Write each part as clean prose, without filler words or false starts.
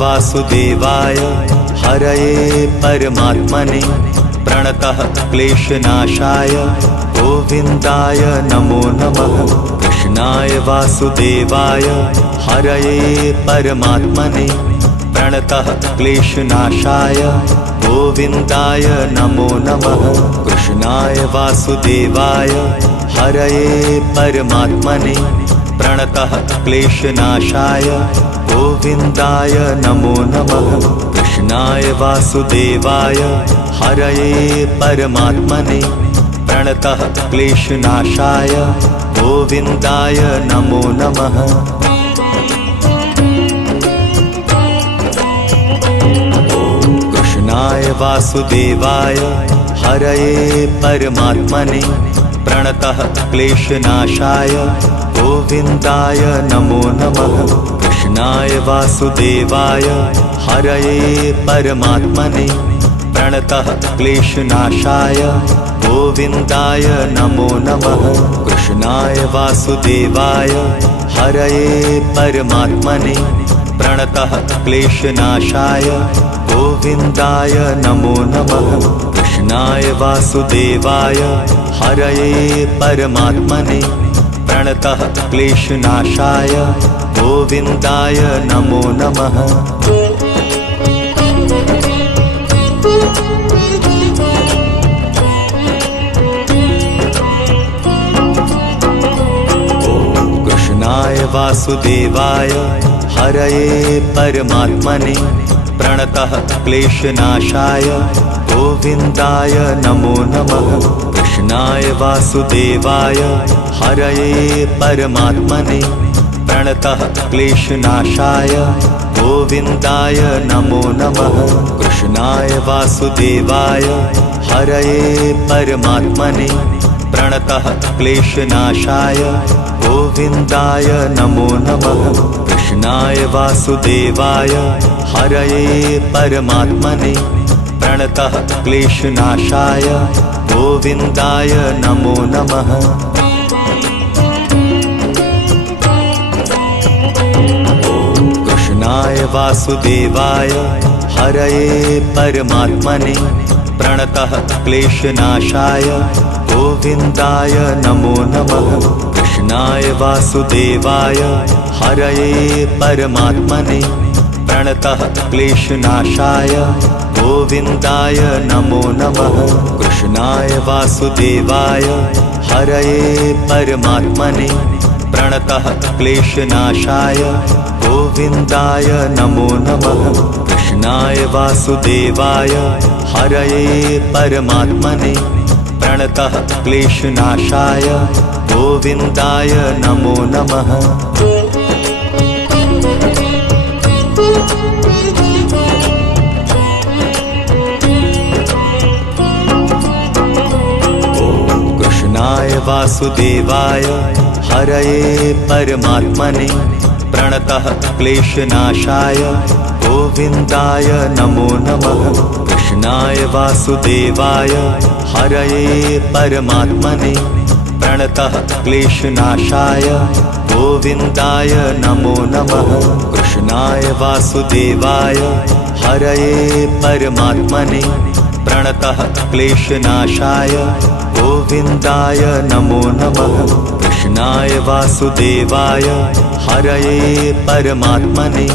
वासुदेवाय हरये परमात्मने प्रणतः क्लेशनाशाय गोविन्दाय नमो नमः। कृष्णाय वासुदेवाय हरये परमात्मने प्रणतः क्लेशनाशाय गोविन्दाय नमो नमः। कृष्णाय वासुदेवाय हरये परमात्मने प्रणतः क्लेशनाशाय गोविन्दाय नमो नमः। कृष्णाय वासुदेवाय हरये परमात्मने प्रणतः क्लेशनाशाय गोविन्दाय नमो नमः। कृष्णाय वासुदेवाय हरये परमात्मने प्रणतः क्लेशनाशाय गोविन्दाय नमो नमः। कृष्णाय वासुदेवाय हरये परमात्मने प्रणतः क्लेशनाशाय गोविन्दाय नमो नमः। कृष्णाय वासुदेवाय हरये परमात्मने प्रणतः क्लेशनाशाय गोविन्दाय नमो नमः। कृष्णाय वासुदेवाय हरये परमात्मने प्रणतः क्लेशनाशाय गोविन्दाय नमो नमः। कृष्णाय वासुदेवाय हरये परमात्मने प्रणतः क्लेशनाशाय गोविन्दाय नमो नमः। कृष्णाय वासुदेवाय हरये परमात्मने प्रणतः क्लेशनाशाय गोविन्दाय नमो नमः। कृष्णाय वासुदेवाय हरये परमात्मने प्रणतः क्लेशनाशाय गोविन्दाय नमो नमः। कृष्णाय वासुदेवाय हरये परमात्मने प्रणतः क्लेशनाशाय गोविन्दाय नमो नमः। कृष्णाय वासुदेवाय हरये परमात्मने प्रणतः क्लेशनाशाय गोविन्दाय नमो नमः। कृष्णाय वासुदेवाय हरये परमात्मने प्रणतः क्लेशनाशाय गोविन्दाय नमो नमः। कृष्णाय वासुदेवाय हरये परमात्मने प्रणतः क्लेशनाशाय गोविन्दाय नमो नमः। कृष्णाय वासुदेवाय हरये परमात्मने प्रणतः क्लेशनाशाय गोविन्दाय नमो नमः। कृष्णाय वासुदेवाय हरये परमात्मने प्रणतः क्लेशनाशाय गोविन्दाय नमो नमः। कृष्णाय वासुदेवाय हरये परमात्मने प्रणतः क्लेशनाशाय गोविन्दाय नमो नमः। कृष्णाय वासुदेवाय हरये परमात्मने प्रणतः क्लेशनाशाय गोविन्दाय नमो नमः। कृष्णाय वासुदेवाय हरये परमात्मने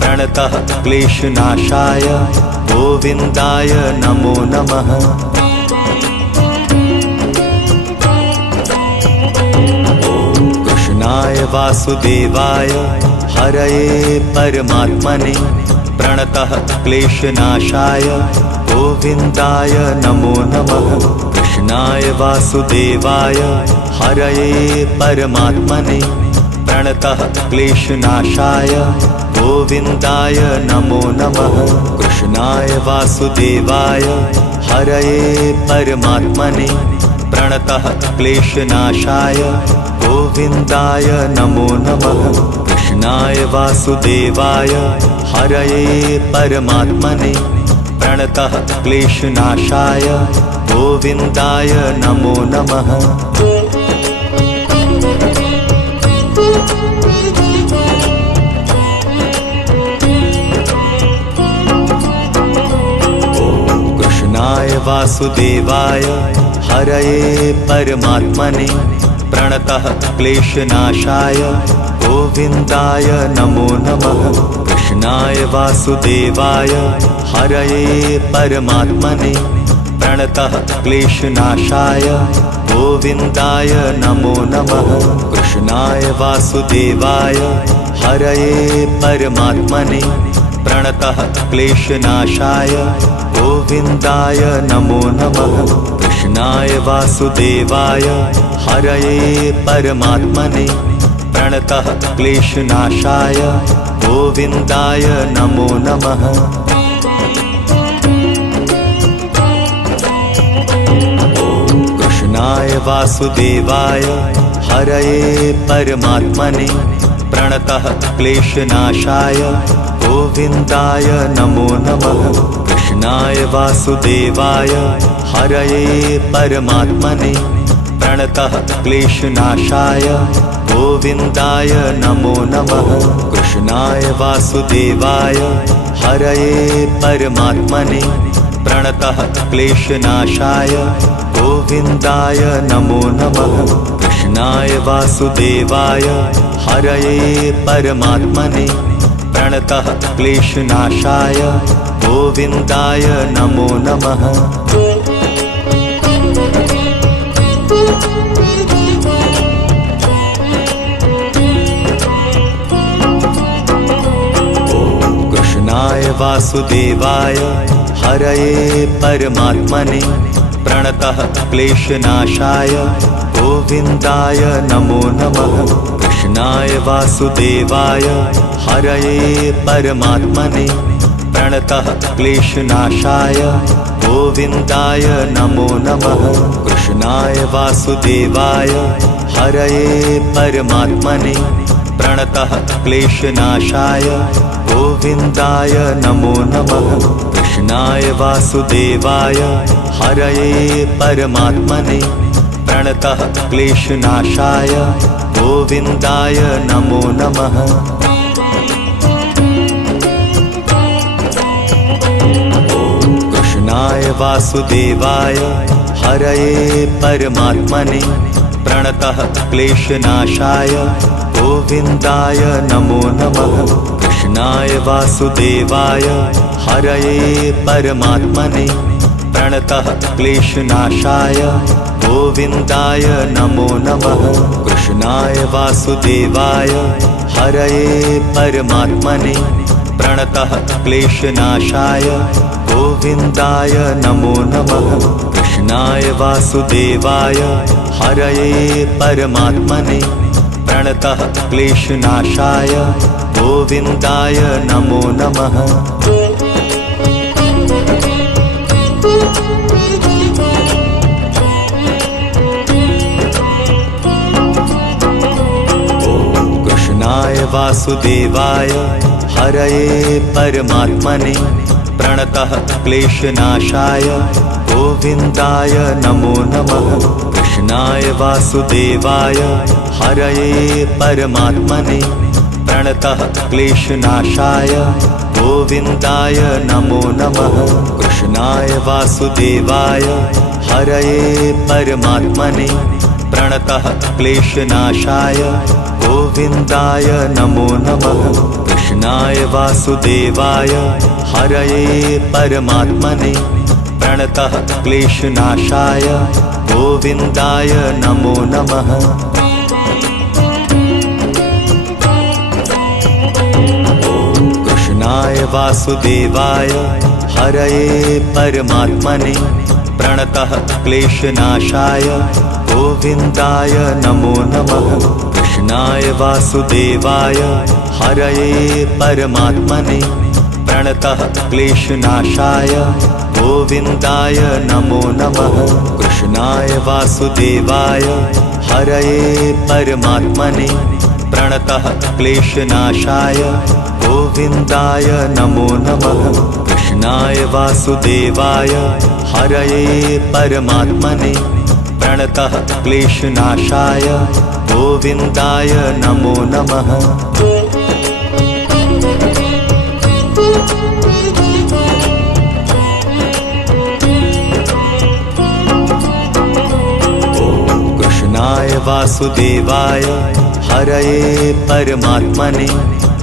प्रणतः क्लेशनाशाय गोविन्दाय नमो नमः। कृष्णाय वासुदेवाय हरये परमात्मने प्रणतः क्लेशनाशाय गोविन्दाय नमो नमः। कृष्णाय वासुदेवाय हरये परमात्मने प्रणतः क्लेशनाशाय गोविन्दाय नमो नमः। कृष्णाय वासुदेवाय हरये परमात्मने प्रणतः क्लेशनाशाय गोविन्दाय नमो नमः। कृष्णाय वासुदेवाय हरये परमात्मने प्रणतः क्लेशनाशाय गोविन्दाय नमो नमः। कृष्णाय वासुदेवाय हरये परमात्मने प्रणतः क्लेशनाशाय गोविन्दाय नमो नमः। कृष्णाय वासुदेवाय हरये परमात्मने प्रणतः क्लेशनाशाय गोविन्दाय नमो नमः। कृष्णाय वासुदेवाय हरये परमात्मने प्रणतः क्लेशनाशाय गोविन्दाय नमो नमः। कृष्णाय वासुदेवाय हरये परमात्मने प्रणतः क्लेशनाशाय गोविन्दाय नमो नमः। कृष्णाय वासुदेवाय हरये परमात्मने प्रणतः क्लेशनाशाय गोविन्दाय नमो नमः। कृष्णाय वासुदेवाय हरये परमात्मने प्रणतः क्लेशनाशाय गोविन्दाय नमो नमः। कृष्णाय वासुदेवाय हरये परमात्मने प्रणतः क्लेशनाशाय गोविन्दाय नमो नमः। कृष्णाय वासुदेवाय हरये परमात्मने प्रणतः क्लेशनाशाय गोविन्दाय नमो नमः। कृष्णाय वासुदेवाय हरये परमात्मने प्रणतः क्लेशनाशाय गोविन्दाय नमो नमः। कृष्णाय वासुदेवाय हरये परमात्मने प्रणतः क्लेशनाशाय गोविन्दाय नमो नमः। कृष्णाय वासुदेवाय हरये परमात्मने प्रणतः क्लेशनाशाय गोविन्दाय नमो नमः। कृष्णाय वासुदेवाय हरये परमात्मने प्रणतः क्लेशनाशाय गोविन्दाय नमो नमः। कृष्णाय वासुदेवाय हरये परमात्मने प्रणतः क्लेशनाशाय गोविन्दाय नमो नमः। कृष्णाय वासुदेवाय हरये परमात्मने प्रणतः क्लेशनाशाय गोविन्दाय नमो नमः। कृष्णाय वासुदेवाय हरये परमात्मने प्रणतः क्लेशनाशाय गोविन्दाय नमो नमः। कृष्णाय वासुदेवाय हरये परमात्मने प्रणतः क्लेशनाशाय गोविन्दाय नमो नमः। कृष्णाय वासुदेवाय हरये परमात्मने प्रणतः क्लेशनाशाय गोविन्दाय नमो नमः। कृष्णाय वासुदेवाय हरये परमात्मने प्रणतः क्लेशनाशाय गोविन्दाय नमो नमः। कृष्णाय वासुदेवाय हरये परमात्मने प्रणतः क्लेशनाशाय गोविन्दाय नमो नमः। कृष्णाय वासुदेवाय हरये परमात्मने प्रणतः क्लेशनाशाय गोविन्दाय नमो नमः। कृष्णाय वासुदेवाय हरये परमात्मने प्रणतः क्लेशनाशाय गोविन्दाय नमो नमः। कृष्णाय वासुदेवाय हरये परमात्मने प्रणतः क्लेशनाशाय गोविन्दाय नमो नमः। कृष्णाय वासुदेवाय हरये परमात्मने प्रणतः क्लेशनाशाय गोविन्दाय नमो नमः। कृष्णाय वासुदेवाय हरये परमात्मने प्रणतः क्लेशनाशाय गोविन्दाय नमो नमः। वासुदेवाय हरये परमात्मने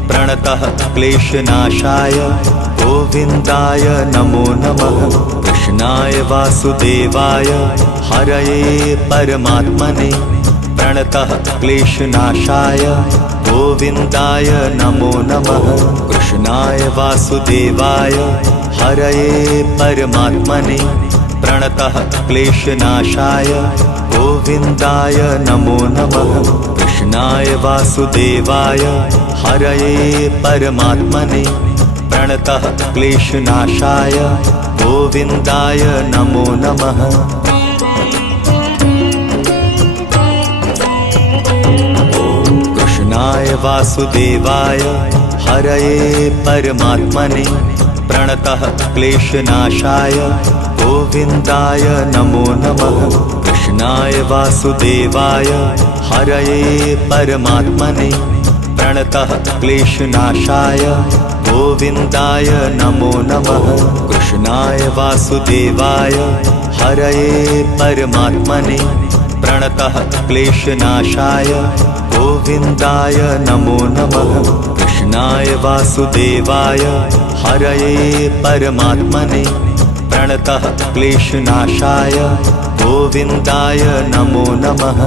प्रणतः क्लेशनाशाय गोविन्दाय नमो नमः। कृष्णाय वासुदेवाय हरये परमात्मने प्रणतः क्लेशनाशाय गोविन्दाय नमो नमः। कृष्णाय वासुदेवाय हरये परमात्मने प्रणतः क्लेशनाशाय गोविन्दाय नमो नमः। कृष्णाय वासुदेवाय हरये परमात्मने प्रणतः क्लेशनाशाय गोविन्दाय नमो नमः। कृष्णाय वासुदेवाय हरये परमात्मने प्रणतः क्लेशनाशाय गोविन्दाय नमो नमः। कृष्णाय वासुदेवाय हरये परमात्मने प्रणतः क्लेशनाशाय गोविन्दाय नमो नमः। कृष्णाय वासुदेवाय हरये परमात्मने प्रणतः क्लेशनाशाय गोविन्दाय नमो नमः। कृष्णाय वासुदेवाय हरये परमात्मने प्रणतः क्लेशनाशाय गोविन्दाय नमो नमः।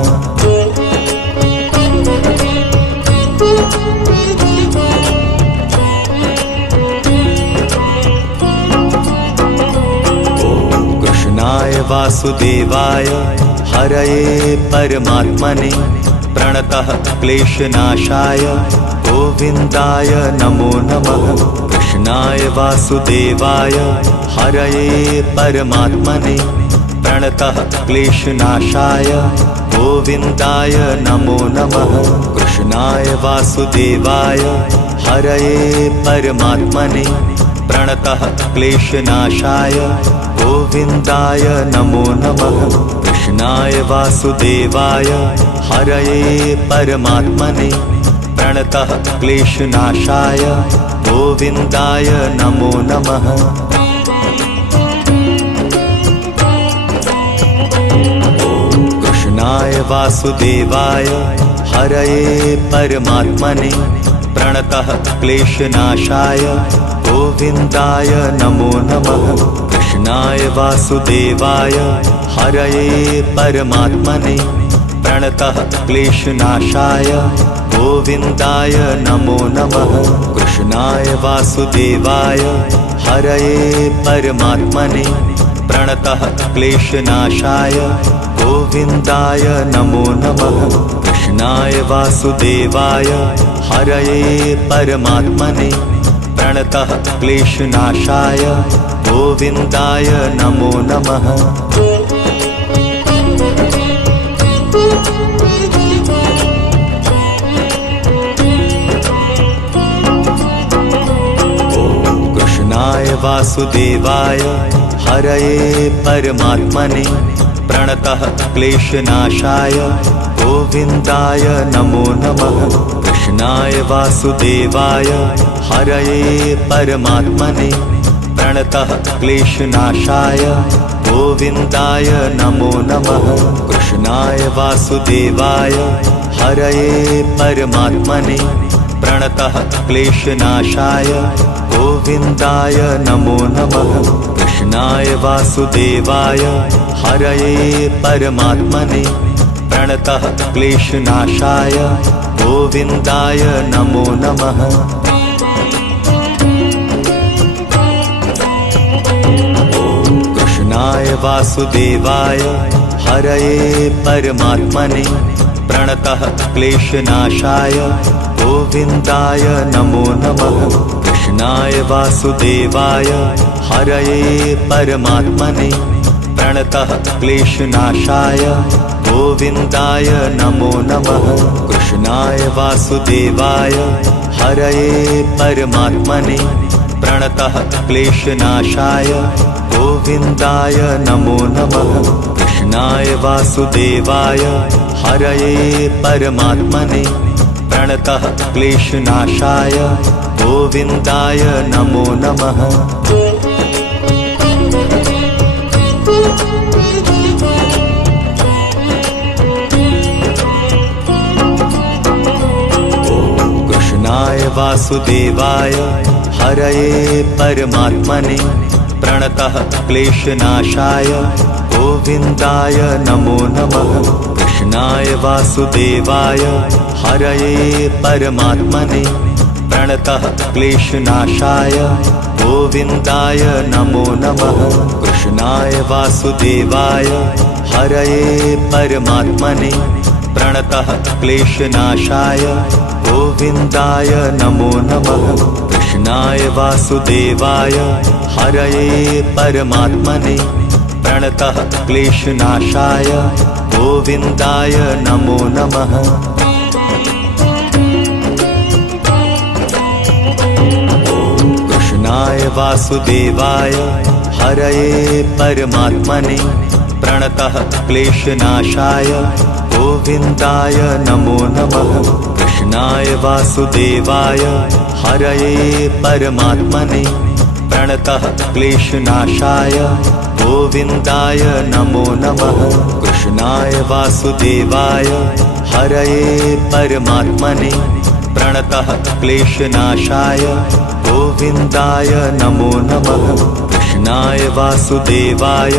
कृष्णाय वासुदेवाय हरये परमात्मने प्रणतः क्लेशनाशाय गोविन्दाय नमो नमः। कृष्णाय वासुदेवाय हरये परमात्मने प्रणतः क्लेशनाशाय गोविन्दाय नमो नमः। कृष्णाय वासुदेवाय हरये परमात्मने प्रणतः क्लेशनाशाय गोविन्दाय नमो नमः। कृष्णाय वासुदेवाय हरये परमात्मने प्रणतः क्लेशनाशाय गोविन्दाय नमो नमः। कृष्णाय वासुदेवाय हरये परमात्मने प्रणतः क्लेशनाशाय गोविन्दाय नमो नमः। कृष्णाय वासुदेवाय हरये परमात्मने प्रणतः क्लेशनाशाय गोविन्दाय नमो नमः। कृष्णाय वासुदेवाय हरये परमात्मने प्रणतः क्लेशनाशाय गोविन्दाय नमो नमः। कृष्णाय वासुदेवाय हरये परमात्मने प्रणतः क्लेशनाशाय गोविन्दाय नमो नमः। कृष्णाय वासुदेवाय हरये परमात्मने प्रणतः क्लेशनाशाय गोविन्दाय नमो नमः। कृष्णाय वासुदेवाय हरये परमात्मने प्रणतः क्लेशनाशाय गोविन्दाय नमो नमः। कृष्णाय वासुदेवाय हरये परमात्मने प्रणतः क्लेशनाशाय गोविन्दाय नमो नमः। कृष्णाय वासुदेवाय हरये परमात्मने प्रणतः क्लेशनाशाय गोविन्दाय नमो नमः। कृष्णाय वासुदेवाय हरये परमात्मने प्रणतः क्लेशनाशाय गोविन्दाय नमो नमः। कृष्णाय वासुदेवाय हरये परमात्मने प्रणतः क्लेशनाशाय गोविन्दाय नमो नमः। कृष्णाय वासुदेवाय हरये परमात्मने प्रणतः क्लेशनाशाय गोविन्दाय नमो नमः। कृष्णाय वासुदेवाय हरये परमात्मने प्रणतः क्लेशनाशाय गोविन्दाय नमो नमः। वासुदेवाय हरये परमात्मने प्रणतः क्लेशनाशाय गोविन्दाय नमो नमः। कृष्णाय वासुदेवाय हरये परमात्मने प्रणतः क्लेशनाशाय गोविन्दाय नमो नमः। कृष्णाय वासुदेवाय हरये परमात्मने प्रणतः क्लेशनाशाय गोविन्दाय नमो नमः। कृष्णाय वासुदेवाय हरये परमात्मने प्रणतः क्लेशनाशाय गोविन्दाय नमो नमः। कृष्णाय वासुदेवाय हरये परमात्मने प्रणतः क्लेशनाशाय गोविन्दाय नमो नमः। कृष्णाय वासुदेवाय हरये परमात्मने प्रणतः क्लेशनाशाय गोविन्दाय नमो नमः। कृष्णाय वासुदेवाय हरये परमात्मने प्रणतः क्लेशनाशाय गोविन्दाय नमो नमः। कृष्णाय वासुदेवाय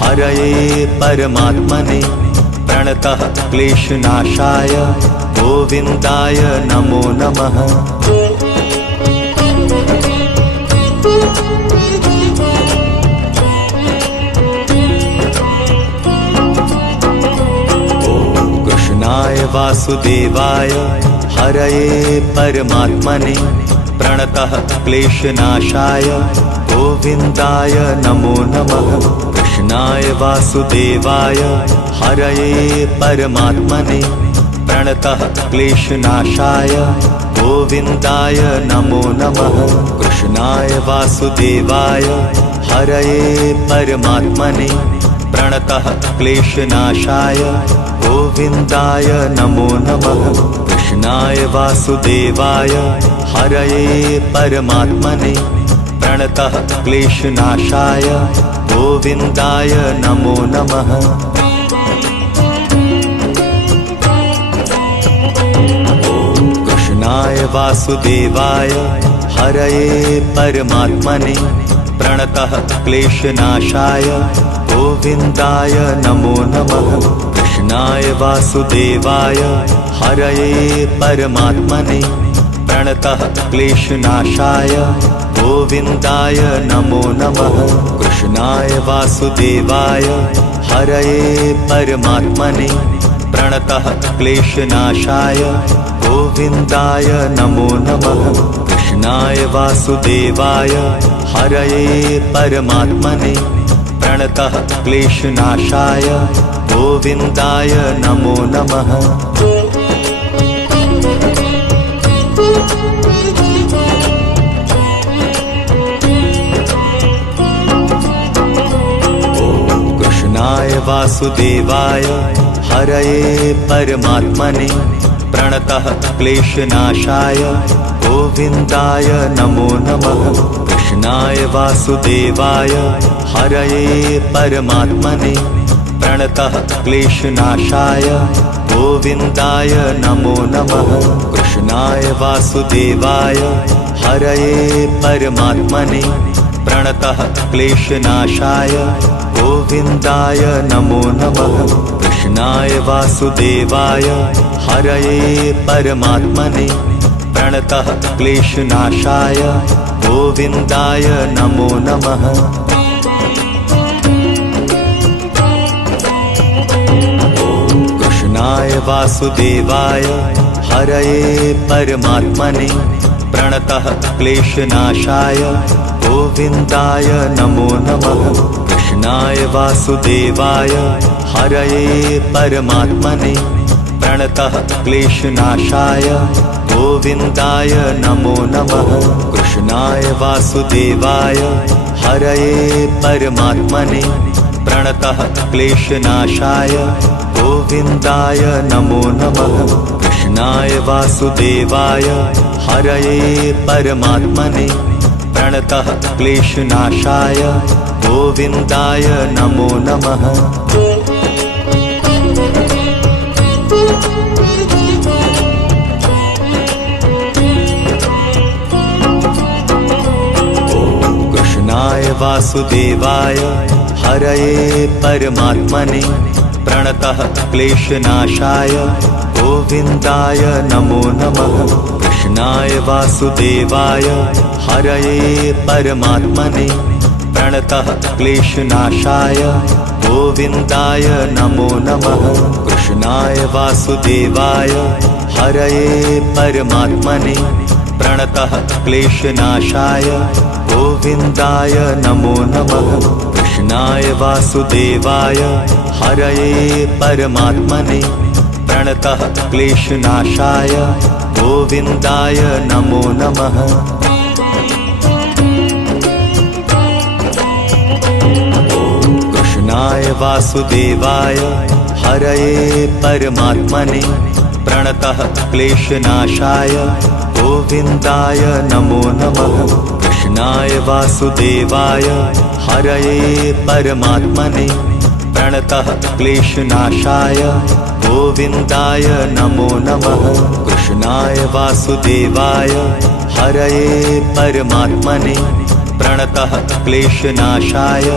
हरये परमात्मने प्रणतः क्लेशनाशाय गोविन्दाय नमो नमः। कृष्णाय वासुदेवाय हरये परमात्मने प्रणतः क्लेशनाशाय गोविन्दाय नमो नमः। कृष्णाय वासुदेवाय हरये परमात्मने प्रणतः क्लेशनाशाय गोविन्दाय नमो नमः। कृष्णाय वासुदेवाय हरये परमात्मने प्रणतः क्लेशनाशाय गोविन्दाय नमो नमः। कृष्णाय वासुदेवाय हरये परमात्मने प्रणतः क्लेशनाशाय गोविन्दाय नमो नमः। कृष्णाय वासुदेवाय हरये परमात्मने प्रणतः क्लेशनाशाय गोविन्दाय नमो नमः। कृष्णाय वासुदेवाय हरये परमात्मने प्रणतः क्लेशनाशाय गोविन्दाय नमो नमः। कृष्णाय वासुदेवाय हरये परमात्मने प्रणतः क्लेशनाशाय गोविन्दाय नमो नमः। कृष्णाय वासुदेवाय हरये परमात्मने प्रणतः क्लेशनाशाय गोविन्दाय नमो नमः। कृष्णाय वासुदेवाय हरये परमात्मने प्रणतः क्लेशनाशाय गोविन्दाय नमो नमः। कृष्णाय वासुदेवाय हरये परमात्मने प्रणतः क्लेशनाशाय गोविन्दाय नमो नमः। कृष्णाय वासुदेवाय हरये परमात्मने प्रणतः क्लेशनाशाय गोविन्दाय नमो नमः। कृष्णाय वासुदेवाय हरये परमात्मने प्रणतः क्लेशनाशाय गोविन्दाय नमो नमः। कृष्णाय वासुदेवाय हरये परमात्मने प्रणतः क्लेशनाशाय गोविन्दाय नमो नमः। कृष्णाय वासुदेवाय हरये परमात्मने प्रणतः क्लेशनाशाय गोविन्दाय नमो नमः। कृष्णाय वासुदेवाय हरये परमात्मने प्रणतः क्लेशनाशाय गोविन्दाय नमो नमः। कृष्णाय वासुदेवाय हरये परमात्मने प्रणतः क्लेशनाशाय गोविन्दाय नमो नमः। वासुदेवाय हरये परमात्मने प्रणतः क्लेशनाशाय गोविन्दाय नमो नमः। कृष्णाय वासुदेवाय हरये परमात्मने प्रणतः क्लेशनाशाय गोविन्दाय नमो नमः। कृष्णाय वासुदेवाय हरये परमात्मने प्रणतः क्लेशनाशाय गोविन्दाय नमो नमः। कृष्णाय वासुदेवाय हरये परमात्मने प्रणतः क्लेशनाशाय गोविन्दाय नमो नमः। कृष्णाय वासुदेवाय हरये परमात्मने प्रणतः क्लेशनाशाय गोविन्दाय नमो नमः। कृष्णाय वासुदेवाय हरये परमात्मने प्रणतः क्लेशनाशाय गोविन्दाय नमो नमः। कृष्णाय वासुदेवाय हरये परमात्मने प्रणतः क्लेशनाशाय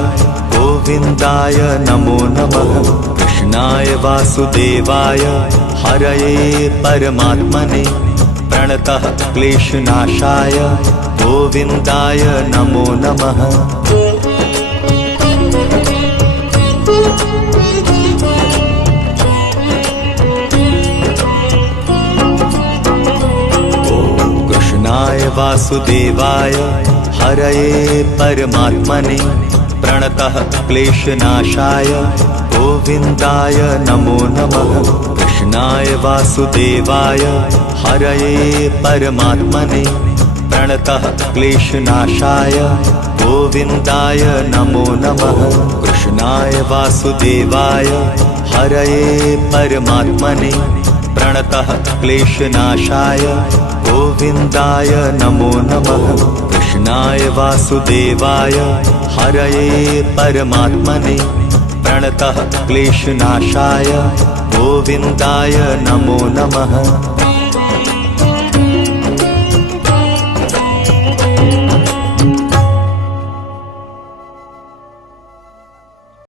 गोविन्दाय नमो नमः। कृष्णाय वासुदेवाय हरये परमात्मने प्रणतः क्लेशनाशाय गोविन्दाय नमो नमः। कृष्णाय वासुदेवाय हरये परमात्मने प्रणतः क्लेशनाशाय गोविन्दाय नमो नमः। कृष्णाय वासुदेवाय हरये परमात्मने प्रणतः क्लेशनाशाय गोविन्दाय नमो नमः। कृष्णाय वासुदेवाय हरये परमात्मने प्रणतः क्लेशनाशाय गोविन्दाय नमो नमः। कृष्णाय वासुदेवाय हरये परमात्मने प्रणतः क्लेशनाशाय गोविन्दाय नमो नमः।